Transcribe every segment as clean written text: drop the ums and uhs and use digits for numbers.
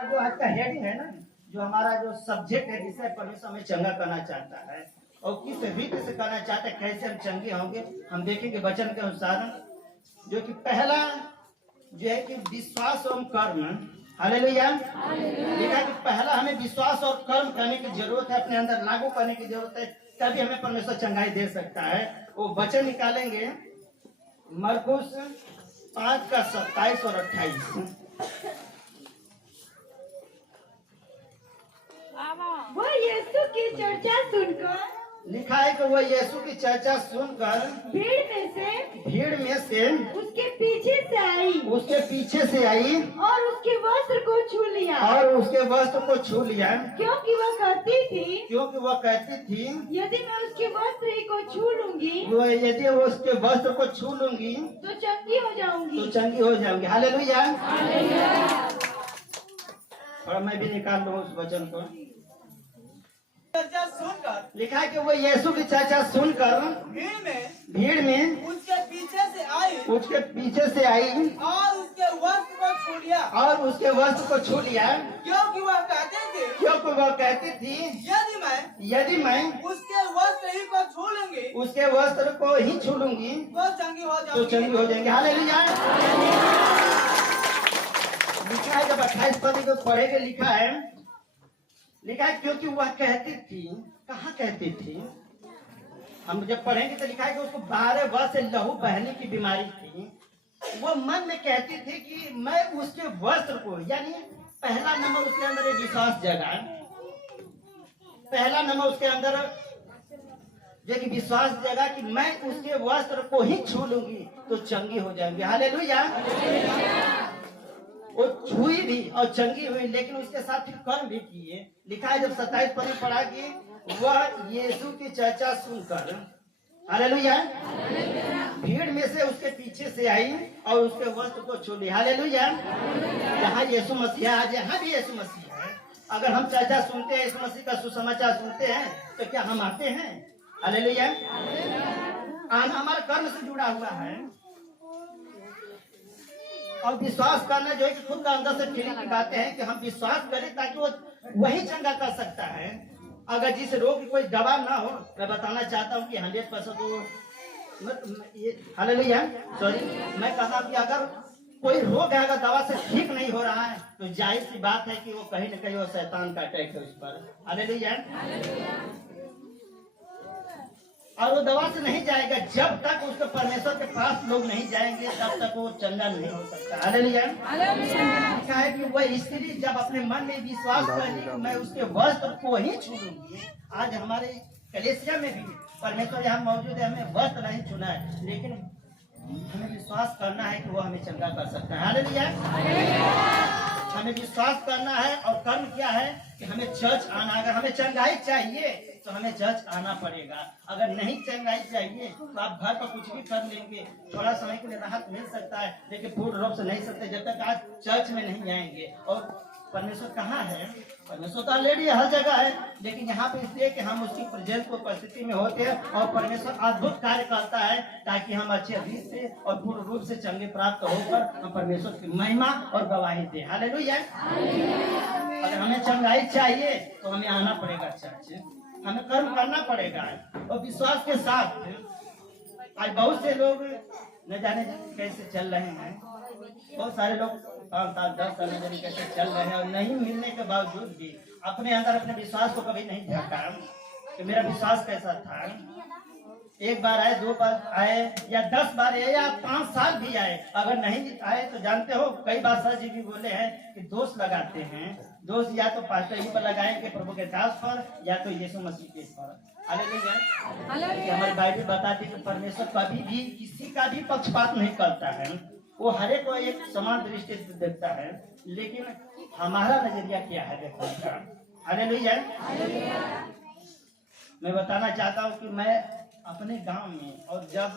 हमारा जो आज का हेडिंग है ना, जो हमारा जो सब्जेक्ट है जिसे परमेश्वर हमें चंगा करना चाहता है और किस रीति से करना चाहता है, कैसे हम चंगे होंगे, हम देखेंगे वचन के अनुसार। जो कि पहला जो है कि विश्वास और कर्म। हालेलुया। लिखा है कि पहला हमें विश्वास और कर्म करने की जरूरत है, अपने अंदर लागू करने की जरूरत है, तभी हमें परमेश्वर चंगाई दे सकता है। वो वचन निकालेंगे मरकुस 5 का 27 और 28। वो यीशु की चर्चा सुनकर, लिखा है कि वो यीशु की चर्चा सुनकर भीड़ में से उसके पीछे से आई और उसके वस्त्र को छू लिया, क्योंकि वह कहती थी यदि मैं उसके वस्त्र ही को छू लूंगी, यदि वो उसके वस्त्र को छू लूंगी तो चंगी हो जाऊंगी। हालेलुया। और मैं भी निकाल लूँ उस वचन को। चर्चा सुनकर, लिखा है कि वो यीशु की चर्चा सुनकर भीड़ में उसके पीछे से आई और उसके वस्त्र को छू लिया, क्योंकि वह कहती थी यदि मैं उसके वस्त्र ही को छू लूंगी उसके वस्त्र को ही छू लूंगी तो चंगी हो तो चंगी हो जाएंगे। हालेलुया। लिखा है जब 28 पद को पढ़ेंगे, लिखा है क्योंकि वह कहती थी। कहाँ कहती थी? हम जब पढ़ेंगे तो लिखा है कि उसको 12 वर्ष से लहू बहने की बीमारी थी। वो मन में कहती थी कि मैं उसके वस्त्र को, यानी पहला नंबर उसके अंदर एक विश्वास जगा, पहला नंबर उसके अंदर जो कि विश्वास जगा कि मैं उसके वस्त्र को ही छू लूंगी तो चंगी हो जाएंगे। हालेलुया। वो छुई भी और चंगी हुई, लेकिन उसके साथ फिर कर्म भी किए। लिखा है जब 27 पद पढ़ा कि वह यीशु की चर्चा सुनकर, हालेलुया, भीड़ में से उसके पीछे से आई और उसके वस्त्र को छू लिया। हालेलुया। यहाँ यीशु मसीह, आज यहाँ भी यीशु मसीह है। अगर हम चर्चा सुनते हैं, यीशु मसीह का सुसमाचार सुनते हैं, तो क्या हम आते हैं? हालेलुया। आना हमारे कर्म से जुड़ा हुआ है और विश्वास करना जो है कि खुद का अंदर से फीलिंग की बातें हैं कि हम विश्वास करें ताकि वो वही चंगा कर सकता है। अगर जिस रोग की कोई दवा ना हो, मैं बताना चाहता हूँ कि 100% हालेलुया, सॉरी, मैं कहता हूँ कि अगर कोई रोग है, अगर दवा से ठीक नहीं हो रहा है, तो जाहिर सी बात है कि वो कहीं न कहीं वो शैतान का अटैक है उस पर। हालेलुया। और वो दवा से नहीं जाएगा जब तक उसके परमेश्वर के पास लोग नहीं जाएंगे, तब तक वो चंगा नहीं हो सकता। हालेलुया। लिखा है कि वह स्त्री जब अपने मन में विश्वास करेगी मैं उसके वस्त्र को ही छू लूंगी। आज हमारे कलीसिया में भी परमेश्वर यहाँ मौजूद है, हमें वस्त्र नहीं छूना है, लेकिन हमें विश्वास करना है कि वो हमें चंगा कर सकता है। हालेलुया। हमें विश्वास करना है और कर्म क्या है कि हमें चर्च आना। अगर हमें चंगाई चाहिए तो हमें चर्च आना पड़ेगा। अगर नहीं चंगाई चाहिए तो आप घर पर कुछ भी कर लेंगे, थोड़ा समय के लिए राहत मिल सकता है, लेकिन पूर्ण रूप से नहीं सकते जब तक आज चर्च में नहीं आएंगे। और परमेश्वर कहाँ है? परमेश्वर तो ऑलरेडी हर जगह है, लेकिन यहाँ पे इसलिए कि हम उसकी प्रेजेंस को उपस्थिति में होते हैं और परमेश्वर अद्भुत कार्य करता है ताकि हम अच्छे रीत से और पूर्ण रूप से चंगे प्राप्त होकर हम परमेश्वर की महिमा और गवाही दें। हालेलुया। अगर हमें चंगाई चाहिए तो हमें आना पड़ेगा चर्च, हमें कर्म करना पड़ेगा और विश्वास के साथ। आज बहुत से लोग न जाने कैसे चल रहे हैं, बहुत सारे लोग 5 साल 10 साल न जाने कैसे चल रहे हैं और नहीं मिलने के बावजूद भी अपने अंदर अपने विश्वास को कभी नहीं झांका कि मेरा विश्वास कैसा था। एक बार आए, 2 बार आए या 10 बार आए या 5 साल भी आए, अगर नहीं आए तो जानते हो कई बार सर जी भी बोले हैं कि दोष लगाते हैं। दोष या तो पास्टर ही पर लगाएंगे, प्रभु के दास पर, या तो यीशु मसीह के पर। हालेलुया। हमारी बाइबल बताती है कि परमेश्वर कभी भी किसी का भी पक्षपात नहीं करता है, वो हर एक को एक समान दृष्टि से देखता है, लेकिन हमारा नजरिया क्या है देखने का। हालेलुया। मैं बताना चाहता हूँ कि मैं अपने गांव में और जब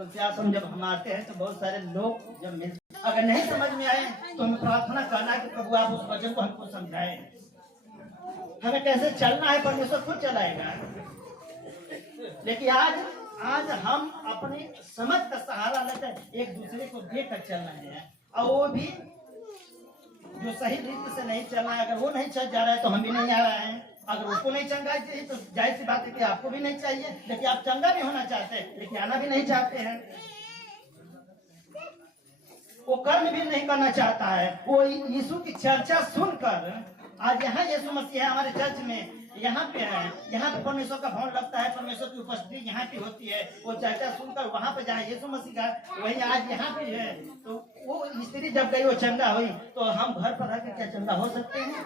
जब हम आते हैं तो बहुत सारे लोग जब मिलते, अगर नहीं समझ में आए तो हमें प्रार्थना करना है कि प्रभु आप उस वचन को हमको समझाएं, हमें कैसे चलना है, परमेश्वर खुद चलाएगा। लेकिन आज हम अपनी समझ का सहारा लेकर एक दूसरे को देख कर चल रहे हैं, और वो भी जो सही रीति से नहीं चल रहा है, अगर वो नहीं चल जा रहा है तो हम भी नहीं आ रहे हैं। अगर उसको नहीं चंगा चाहिए तो जाहिर सी बात है कि आपको भी नहीं चाहिए, लेकिन आप चंगा भी होना चाहते हैं लेकिन आना भी नहीं चाहते हैं। वो कर्म भी नहीं करना चाहता है। वो यीशु की चर्चा सुनकर, आज यहाँ यीशु मसीह है हमारे चर्च में, यहाँ पे है, यहाँ पे परमेश्वर का भवन लगता है, परमेश्वर की उपस्थिति यहाँ पे होती है। वो चर्चा सुनकर वहाँ पे जहाँ यीशु मसीह का, वही आज यहाँ पे है। तो वो स्त्री जब गई वो चंगा हुई, तो हम घर पर रहकर क्या चंगा हो सकते हैं?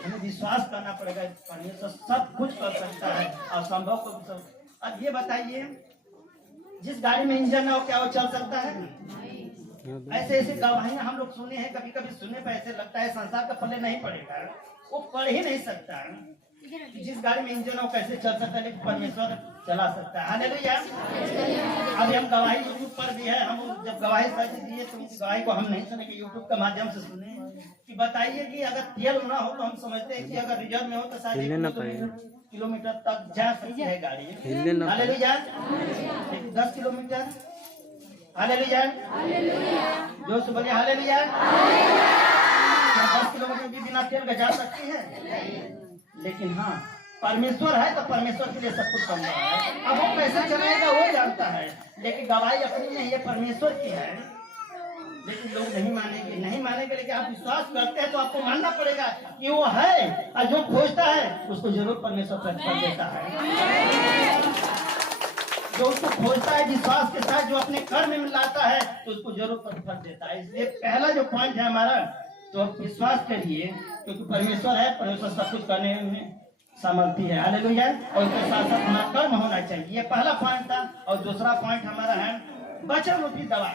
हमें विश्वास करना पड़ेगा, परमेश्वर सब कुछ कर सकता है और संभव को भी सब। अब ये बताइए, जिस गाड़ी में इंजन ना हो क्या वो चल सकता है? ऐसे ऐसे गवाहियां हम लोग सुने हैं, कभी कभी सुनने पर ऐसे लगता है संसार का पल्ले नहीं पड़ेगा, वो पढ़ ही नहीं सकता। जिस गाड़ी में इंजन हो कैसे चल सकता है, लेकिन परमेश्वर चला सकता है। हालेलुया। अभी हम गवाही यूट्यूब पर भी है, हम जब गवाही सर्च दिए तो उनकी गवाही को हम नहीं सुने कि यूट्यूब के माध्यम से सुने कि बताइए कि अगर तेल ना हो तो हम समझते हैं कि अगर रिजर्व में हो तो शायद किलोमीटर तक जा सकती है गाड़ी। हालेलुया। 10 किलोमीटर। हालेलुया। जो सुबह के हालेलुया। 10 किलोमीटर भी बिना तेल का जा सकती है। लेकिन हाँ, परमेश्वर है तो परमेश्वर के लिए सब कुछ संभव है। अब वो कैसे चलाएगा वो जानता है, लेकिन गवाही अपनी नहीं है, परमेश्वर की है। लेकिन लोग नहीं मानेंगे, नहीं मानेंगे। लेकिन आप विश्वास करते हैं तो आपको मानना पड़ेगा कि वो है, और जो खोजता है उसको जरूर परमेश्वर प्रतिफल देता है। जो उसको खोजता है विश्वास के साथ, जो अपने कर्म में लाता है तो उसको जरूर प्रतिफल देता है। इसलिए पहला जो पॉइंट है हमारा, तो आप विश्वास करिए, क्योंकि परमेश्वर है, परमेश्वर सब कुछ करने में सामर्थ्य है। हालेलुया। और उसके साथ साथ हमारा कर्म होना चाहिए। ये पहला पॉइंट था। और दूसरा पॉइंट हमारा है वचन रूपी दवा।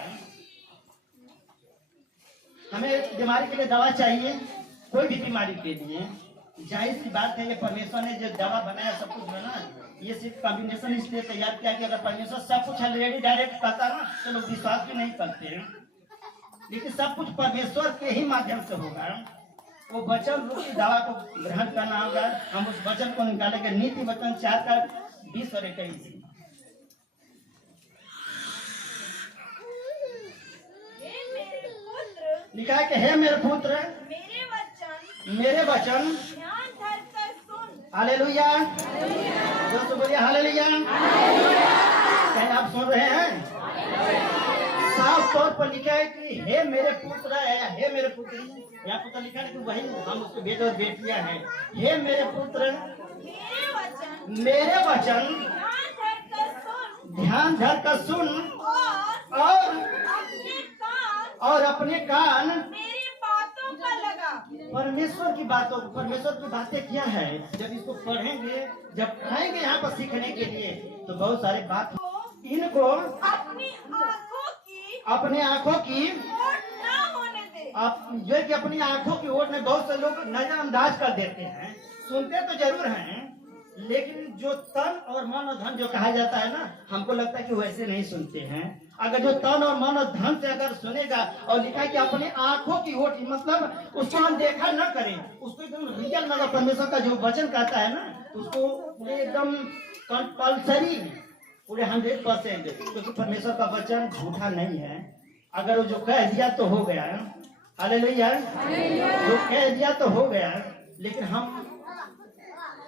हमें बीमारी के लिए दवा चाहिए, कोई भी बीमारी के लिए। जाहिर सी बात है, ये परमेश्वर ने जो दवा बनाया सब कुछ बना, ये सिर्फ कॉम्बिनेशन इसलिए तैयार किया कि अगर परमेश्वर सब कुछ ऑलरेडी डायरेक्ट करता ना तो लोग विश्वास भी नहीं करते। लेकिन सब कुछ परमेश्वर के ही माध्यम से होगा। वो वचन रूपी दवा को ग्रहण करना होगा। हम उस वचन को निकालेंगे। नीति वचन 4:20 और 21 लिखा है कि हे मेरे पुत्र, मेरे वचन ध्यान धर कर सुन। हालेलुया। दोस्तों बोलिए हालेलुया। क्या आप सुन रहे हैं? साफ तौर पर लिखा है कि हे मेरे पुत्र, हे मेरे पुत्री, या पुत्र लिखा है कि वही हम उसके बेटे और बेटियां हैं। हे मेरे पुत्र, मेरे वचन ध्यान धर कर सुन और अपने कान मेरी बातों पर लगा। परमेश्वर की बातों, परमेश्वर की बातें क्या है? जब इसको पढ़ेंगे, जब आएंगे यहाँ पर सीखने के लिए, तो बहुत सारे बात इनको अपने आंखों की ओट ना होने दे। आप जो कि अपनी आंखों की ओर में बहुत से लोग नजरअंदाज कर देते हैं। सुनते तो जरूर हैं, लेकिन जो तन और मन और धन जो कहा जाता है ना, हमको लगता है कि वैसे नहीं सुनते हैं। अगर जो तन और मन और धन से अगर सुनेगा, और लिखा है कि अपनी आंखों की ओर, मतलब उसको हम देखा न करें, उसको एकदम रियल मतलब परमेश्वर का जो वचन कहता है ना, उसको पूरे एकदम कंपल्सरी, पूरे 100%, क्योंकि परमेश्वर का वचन झूठा नहीं है। अगर वो जो कह दिया तो हो गया। हालेलुया। जो कह दिया तो हो गया। लेकिन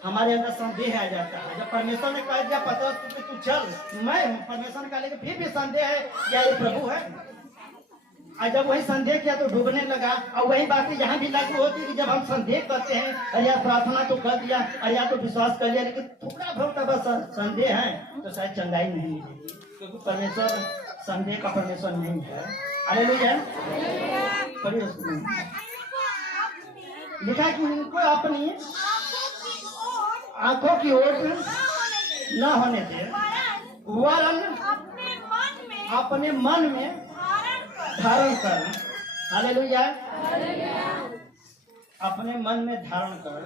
हमारे अंदर संदेह आ जाता है। जब परमेश्वर ने कह दिया पता तू चल, मैं हूँ, परमेश्वर ने कहा, लेकिन फिर भी संदेह है क्या ये प्रभु है? और जब वही संदेह किया तो डूबने लगा। और वही बातें यहाँ भी लागू होती है कि जब हम संदेह करते हैं, अरे यार प्रार्थना तो कर दिया, अरे यार तो विश्वास कर लिया, लेकिन थोड़ा बहुत का बस संदेह है, तो शायद चंगाई नहीं मिलेगी। क्योंकि परमेश्वर संदेह का परमेश्वर नहीं है। हालेलुया। लिखा कि उनको अपनी आंखों की ओर न होने दे, वरन अपने मन में धारण कर। हालेलुया। अपने मन में धारण कर,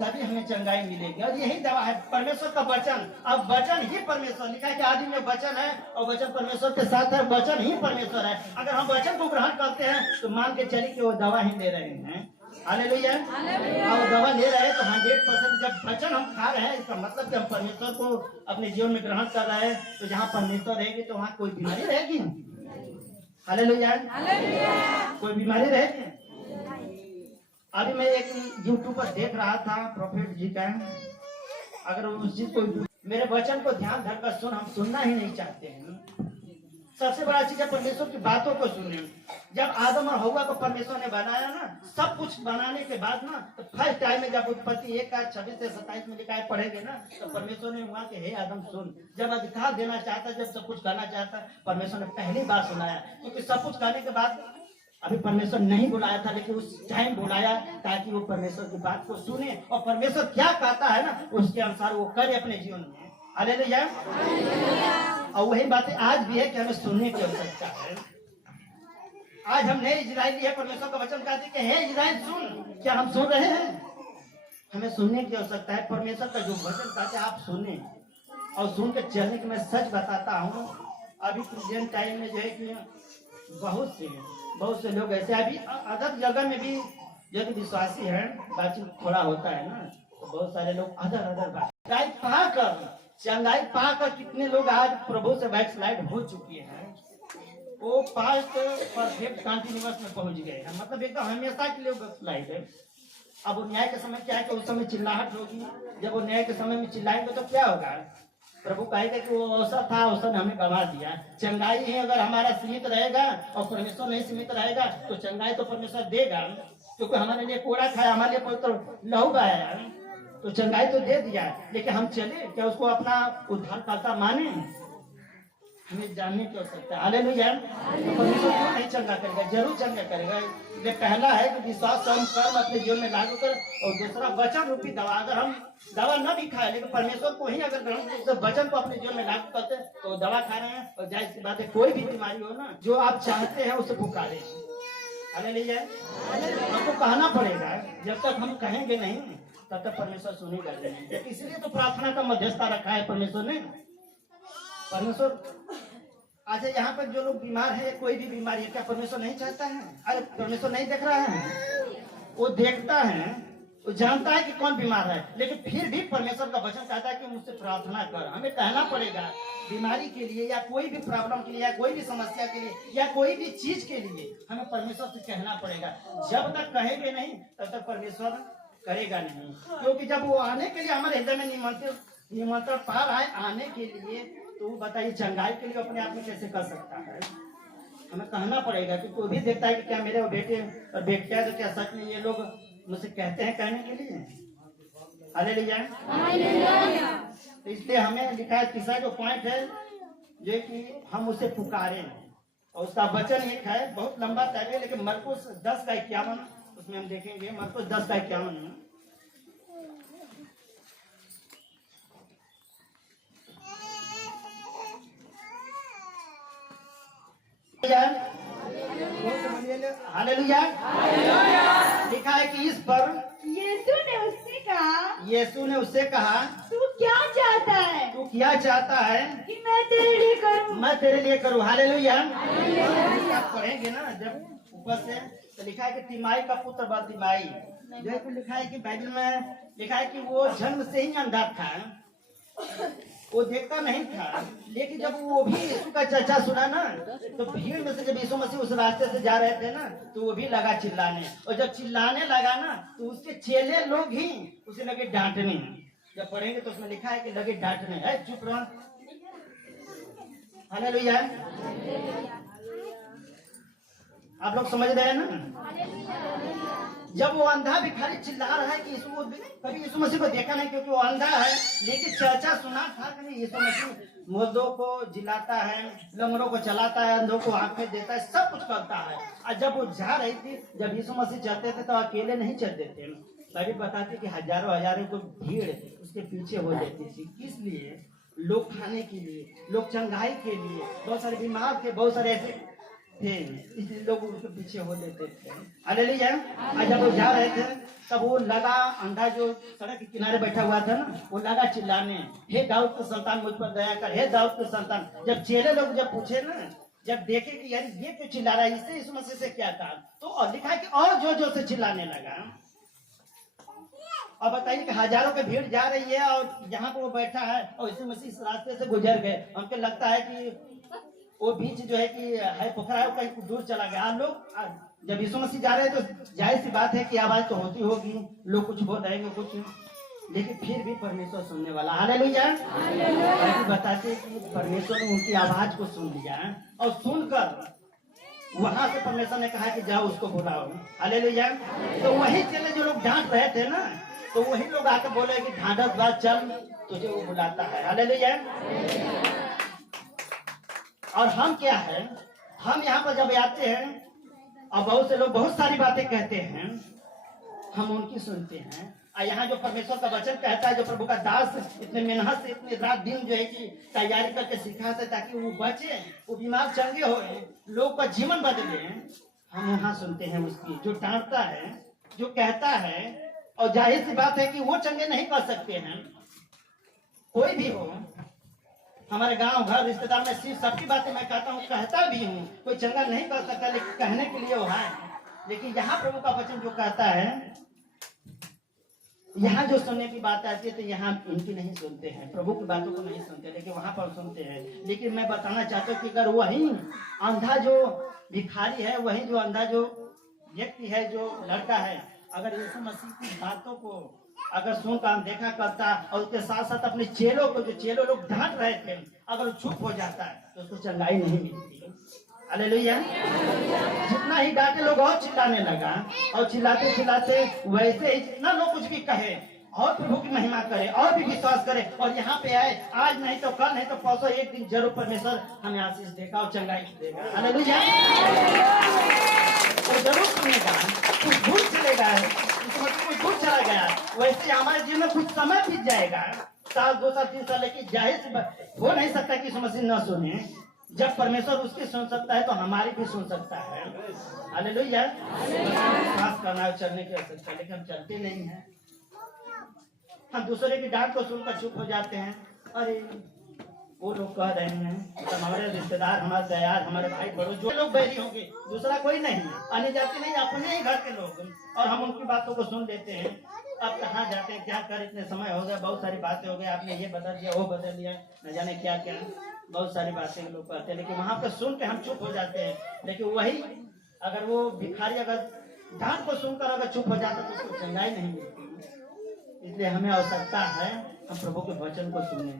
तभी हमें चंगाई मिलेगी। और यही दवा है परमेश्वर का वचन। अब वचन ही परमेश्वर, लिखा है कि आदि में वचन है और वचन परमेश्वर के साथ है। वचन ही परमेश्वर है। अगर हम वचन को ग्रहण करते हैं तो मान के चलिए कि वो दवा ही ले रहे हैं। हालेलुया। और दवा ले रहे हैं तो 100% जब वचन हम खा रहे हैं, इसका मतलब कि हम परमेश्वर को अपने जीवन में ग्रहण कर रहे हैं। तो जहाँ परमेश्वर रहेगी तो वहाँ कोई बीमारी रहेगी। हालेलुया। कोई बीमारी रहे क्या? अभी मैं एक यूट्यूब पर देख रहा था प्रोफेट जी का, अगर उस चीज को मेरे वचन को ध्यान धरकर सुन, हम सुनना ही नहीं चाहते हैं। सबसे बड़ा चीज है परमेश्वर की बातों को सुने। जब आदम और हव्वा को परमेश्वर ने बनाया ना, सब कुछ बनाने के बाद ना, तो फर्स्ट टाइम में जब उत्पत्ति 1:26 से 27 में लिखा है, पढ़ेंगे ना, तो परमेश्वर ने वहां के हे आदम सुन, जब अधिकार देना चाहता, जब सब कुछ करना चाहता, परमेश्वर ने पहली बार सुनाया। क्योंकि सब कुछ करने के बाद अभी परमेश्वर नहीं बुलाया था, लेकिन उस टाइम बुलाया ताकि वो परमेश्वर की बात को सुने और परमेश्वर क्या कहता है ना, उसके अनुसार वो करे अपने जीवन में। हालेलुया। और वही बातें आज भी है कि हमें सुनने की आवश्यकता है। आज हम नए इजराइली है, परमेश्वर का वचन कहते कि हे इजराइल सुन, क्या हम सुन रहे हैं? हमें सुनने की आवश्यकता है। परमेश्वर का जो वचन कहते हैं आप सुने और सुन के चलने की। मैं सच बताता हूँ, अभी प्रेजेंट टाइम में जो है कि बहुत से लोग ऐसे, अभी अदर जगह में भी जो विश्वासी है, बातचीत थोड़ा होता है ना, तो बहुत सारे लोग अदर बात चंगाई पाकर कितने लोग आज प्रभु से बैकस्लाइड हो चुके हैं। वो पास्ट परफेक्ट कंटिन्यूअस में पहुंच गए हैं, मतलब एकदम हमेशा के लिए बैकस्लाइड है। अब वो न्याय के समय क्या है कि उस समय चिल्लाहट होगी। जब वो न्याय के समय में चिल्लाएंगे तो क्या होगा? प्रभु कहेगा कि वो अवसर था, अवसर ने हमें गंवा दिया। चंगाई ही अगर हमारा सीमित रहेगा और परमेश्वर नहीं सीमित रहेगा तो चंगाई तो परमेश्वर देगा, क्योंकि हमारे लिए कोड़ा खाया, हमारे लिए पवित्र लहू बहाया, तो चंगाई तो दे दिया। लेकिन हम चले क्या उसको अपना उद्धारकर्ता माने? हमें जानने की आवश्यकता है। हालेलुया। तो परमेश्वर क्यों नहीं चंगा करेगा? जरूर चंगा करेगा। ये पहला है कि विश्वास कर्म अपने जीवन में लागू कर, और दूसरा वचन रूपी दवा। अगर हम दवा न भी खाए लेकिन परमेश्वर को ही अगर ग्रहण करते, वचन को अपने जीवन में लागू करते, तो दवा खा रहे हैं। और जाहिर सी बात है, कोई भी बीमारी हो ना, जो आप चाहते हैं उसे पुकारे। हालेलुया। हमको कहना पड़ेगा, जब तक हम कहेंगे नहीं तब तक परमेश्वर सुनेगा नहीं। इसलिए तो प्रार्थना का मध्यस्थता रखा है परमेश्वर ने। परमेश्वर अच्छा, यहाँ पर जो लोग बीमार है, कोई भी बीमारी है, क्या परमेश्वर नहीं चाहता है? अरे परमेश्वर नहीं देख रहा है? वो देखता है, वो जानता है कि कौन बीमार है, लेकिन फिर भी परमेश्वर का वचन कहता है कि मुझसे प्रार्थना कर। हमें कहना पड़ेगा बीमारी के लिए, या कोई भी प्रॉब्लम के लिए, या कोई भी समस्या के लिए, या कोई भी चीज के लिए हमें परमेश्वर से कहना पड़ेगा। जब तक कहेंगे नहीं तब तक परमेश्वर करेगा नहीं। क्योंकि जब वो आने के लिए हमारे हृदय में निमंत्रण पा रहा है आने के लिए, तो बताइए चंगाई के लिए अपने आप में कैसे कर सकता है? हमें कहना पड़ेगा। कि कोई भी देखता है कि क्या मेरे बेटे और बेटियां, तो क्या सच में ये लोग मुझसे कहते हैं कहने के लिए? हालेलुया। तो इसलिए हमें लिखा है, तीसरा जो पॉइंट है जो कि हम उसे पुकारें, और उसका वचन एक है, बहुत लंबा टाइम है, लेकिन मरकुस 10:51 उसमें हम देखेंगे। मरकुस 10:51 में हालेलुया लिखा है कि इस पर यीशु ने उससे कहा, तू क्या चाहता है? तू क्या चाहता है कि मैं तेरे लिए करूं? मैं तेरे लिए करूं। हालेलुया। पढ़ेंगे ना जब ऊपर से, तो लिखा है कि तिमाई का पुत्र बर्तिमाई, देखो लिखा है कि बाइबल में लिखा है कि वो जन्म से ही अंधा था, वो देखता नहीं था। लेकिन जब वो भी यीशु का चर्चा सुना ना, तो भीड़ में से जब यीशु मसीह उस रास्ते से जा रहे थे ना, तो वो भी लगा चिल्लाने, और जब चिल्लाने लगा ना, तो उसके चेले लोग ही उसे लगे डांटने। जब पढ़ेंगे तो उसमें लिखा है कि लगे डांटने, है चुप रहो। हालेलुया। आप लोग समझ रहे हैं ना? जब वो अंधा भी खाली चिल्ला रहा है कि यीशु, कभी यीशु मसीह को देखा नहीं क्योंकि वो अंधा है, लेकिन चर्चा सुना था कि यीशु मसीह मुर्दों को जिलाता है, लंगड़ों को चलाता है, अंधों को आंखें देता है, सब कुछ करता है। और जब वो जा रही थी, जब यीशु मसीह चलते थे तो अकेले नहीं चलते थे। बाइबल बताती कि हजारों को भीड़ उसके पीछे हो जाती थी। किस लिए? लोग खाने के लिए, लोग चंगाई के लिए, बहुत सारे बीमार थे, बहुत सारे ऐसे थे, इसलिए लोग उनके पीछे हो लेते थे। हालेलुया। आज जब वो जा रहे थे तब वो लगा, अंधा जो सड़क के किनारे बैठा हुआ था ना, वो लगा चिल्लाने, हे दाऊद के संतान मुझ पर दया कर, हे दाऊद के संतान। जब चेले लोग जब पूछे ना, जब देखे कि यार ये क्यों चिल्ला रहा है, इससे यीशु मसीह से क्या था, तो लिखा है कि और जोर से चिल्लाने लगा। और बताइए कि हजारों की भीड़ जा रही है और यहाँ पर वो बैठा है, और यीशु मसीह इस रास्ते से गुजर गए। हमको लगता है कि वो बीच जो है कि है पोखरा है, वो कहीं दूर चला गया। लोग जब यीशु मसीह जा रहे हैं तो जाहिर सी बात है कि आवाज तो होती होगी, लोग कुछ बोल रहेंगे कुछ, लेकिन फिर भी परमेश्वर सुनने वाला। हालेलुया। बताते कि परमेश्वर ने उनकी आवाज को सुन लिया और सुनकर वहां से परमेश्वर ने कहा कि जाओ उसको बुलाओ। हालेलुया। तो वही चले जो लोग डांट रहे थे ना, तो वही लोग आकर बोले कि ढांढस बात चल, तुझे वो बुलाता है। हालेलुया। और हम क्या है, हम यहाँ पर जब आते हैं और बहुत से लोग बहुत सारी बातें कहते हैं, हम उनकी सुनते हैं। और यहाँ जो परमेश्वर का वचन कहता है, जो प्रभु का दास इतने मेहनत से इतने रात दिन जो है कि तैयारी करके सिखाते ताकि वो बचे, वो बीमार चंगे हो, लोग का जीवन बदले, हम वहाँ सुनते हैं उसकी। जो डांटता है, जो कहता है, और जाहिर सी बात है कि वो चंगे नहीं कर सकते हैं। कोई भी हो, हमारे गांव घर रिश्तेदार में सिर्फ सबकी बातें मैं कहता हूँ, कहता भी हूँ, कोई चंगा नहीं कर सकता, लेकिन कहने के लिए वो है। लेकिन यहाँ प्रभु का वचन जो कहता है, यहाँ जो सुनने की बात आती है तो यहाँ इनकी नहीं सुनते हैं, प्रभु की बातों को नहीं सुनते, लेकिन वहां पर सुनते हैं। लेकिन मैं बताना चाहता हूँ कि अगर वही अंधा जो भिखारी है, वही जो अंधा जो व्यक्ति है, जो लड़का है, अगर यीशु मसीह की बातों को अगर सुनकर अनदेखा करता और उसके साथ साथ अपने चेलों को, जो चेलों लोग डांट रहे थे, अगर चुप हो जाता है तो उसको चंगाई नहीं मिलती। हालेलुया। जितना ही डांटे लोग और चिल्लाने लगा, और चिल्लाते चिल्लाते वैसे ही जितना लोग कुछ भी कहे और प्रभु की महिमा करे और भी विश्वास करे और यहाँ पे आए, आज नहीं तो कल, नहीं तो परसों, एक दिन जरूर परमेश्वर हमें आशीष देगा और चंगाई देगा। हालेलुया। तो जरूर सुनेगा, कुछ दूर चलेगा, कुछ दूर चला गया, वैसे हमारे जीवन में कुछ समय बीत जाएगा, साल 2 साल 3 साल, लेकिन जाहिर से हो नहीं सकता कि यीशु मसीह न सुने। जब परमेश्वर उसकी सुन सकता है तो हमारी भी सुन सकता है। हालेलुया। विश्वास करना चलने की आवश्यकता, लेकिन हम चलते नहीं हैं। हम दूसरे की डांट को सुनकर चुप हो जाते हैं। अरे वो लोग कह रहे हैं, तो हमारे रिश्तेदार, हमारे दयार, हमारे भाई बड़ों, जो लोग बैरी होंगे, दूसरा कोई नहीं, आने जाते नहीं, अपने ही घर के लोग, और हम उनकी बातों को सुन लेते हैं। अब कहाँ जाते हैं, क्या कर, इतने समय हो गया, बहुत सारी बातें हो गई, आपने ये बदल दिया, वो बदल दिया, न जाने क्या क्या, बहुत सारी बातें लोग कहते हैं, लेकिन वहां पर सुन के हम चुप हो जाते हैं। लेकिन वही अगर वो भिखारी अगर डांट को सुनकर अगर चुप हो जाता तो उसको चंगाई नहीं मिलती। इसलिए हमें आवश्यकता है हम प्रभु के वचन को सुने।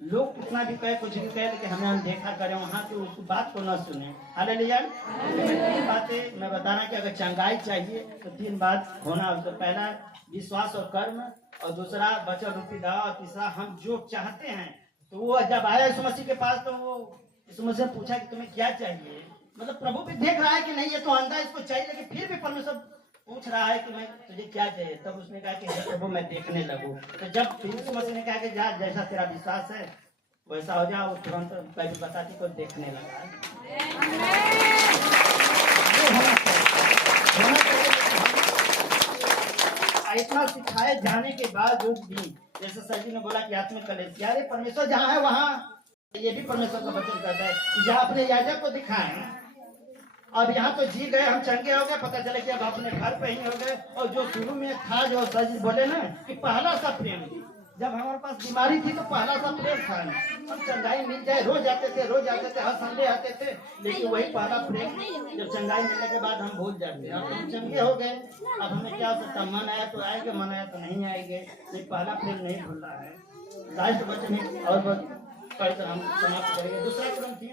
लोग कितना भी कहे, कुछ भी कहे, लेकिन हमें अनदेखा करें, वहां की उस बात को न सुने। हालेलुया। 3 बातें मैं बता रहा कि अगर चंगाई चाहिए तो 3 बात होना। उसका पहला विश्वास और कर्म, और दूसरा वचन रूपी दवा, और तीसरा हम जो चाहते हैं। तो वो जब आया यीशु मसीह के पास तो वो यीशु मसीह ने पूछा कि तुम्हें क्या चाहिए। मतलब प्रभु भी देख रहा है कि नहीं ये तो अंधा, इसको चाहिए, लेकिन फिर भी परमेश्वर पूछ रहा है कि मैं तुझे क्या चाहिए। तब उसने कहा कि हे प्रभु मैं देखने लगूं। तो जब यीशु मसीह ने कहा कि जा, जैसा तेरा विश्वास है वैसा हो जाओ, तुरंत पहले बताती को देखने लगा। इतना सिखाए जाने के बावजूद भी, जैसे सर जी ने बोला कि आत्मिक कलेश, यार परमेश्वर जहाँ है वहाँ ये भी परमेश्वर का वचन कहता है कि जहाँ अपने याजक को दिखाएं। अब यहाँ तो जी गए, हम चंगे हो गए, पता चले कि अब अपने घर पे ही हो गए। और जो शुरू में था, जो सर जी बोले ना कि पहला सा प्रेम, जब हमारे पास बीमारी थी तो पहला सा प्रेम था, हम चंगाई मिल जाए रोज आते थे, हर संडे आते थे, लेकिन वही पहला प्रेम जब चंगाई मिलने के बाद हम भूल जाते हैं। अब हम चंगे हो गए, अब हमें क्या हो सकता, मन आया तो आएंगे, मन आया तो नहीं आएंगे, लेकिन पहला प्रेम नहीं भूलना है। लास्ट वचन और हम समाप्त करेंगे। दूसरा क्रम थी